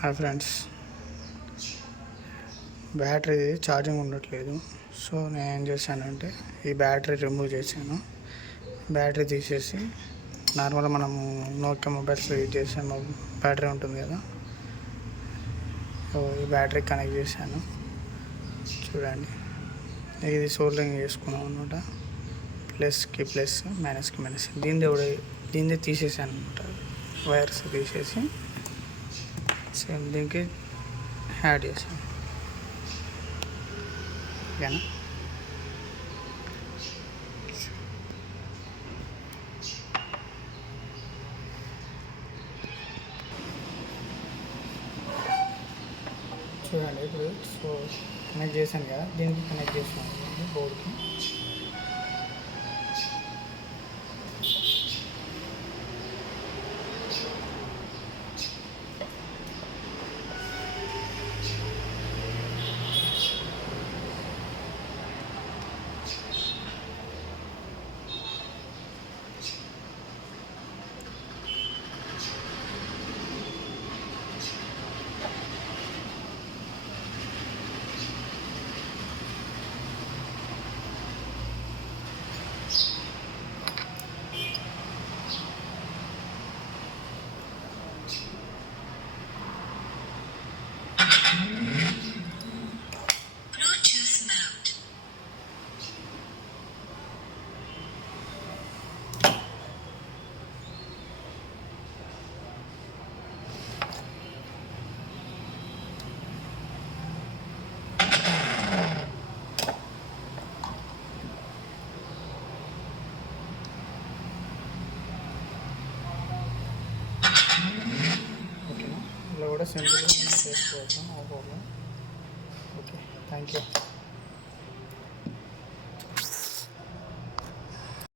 Hi friends, battery charging ఉండట్లేదు. సో నేను ఏం చేశానంటే ఈ బ్యాటరీ రిమూవ్ చేశాను. బ్యాటరీ తీసేసి నార్మల్గా మనము నోకియా మొబైల్స్లో యూజ్ చేసే బ్యాటరీ ఉంటుంది కదా, ఈ బ్యాటరీ కనెక్ట్ చేశాను. చూడండి, ఇది సోల్డరింగ్ చేసుకున్నాం అనమాట. ప్లస్కి ప్లస్, మైనస్కి మైనస్. దీనిదే తీసేసాను అనమాట. వైర్స్ తీసేసి సేమ్ దీనికి యాడ్ చేసాను. ఓకేనా? చూడండి, ఇప్పుడు సో కనెక్ట్ చేశాను కదా, దీనికి కనెక్ట్ చేసాను బోర్డుకి. ఇలా కూడా సింపుల్గా చేసుకోవచ్చు, no problem. Okay, thank you.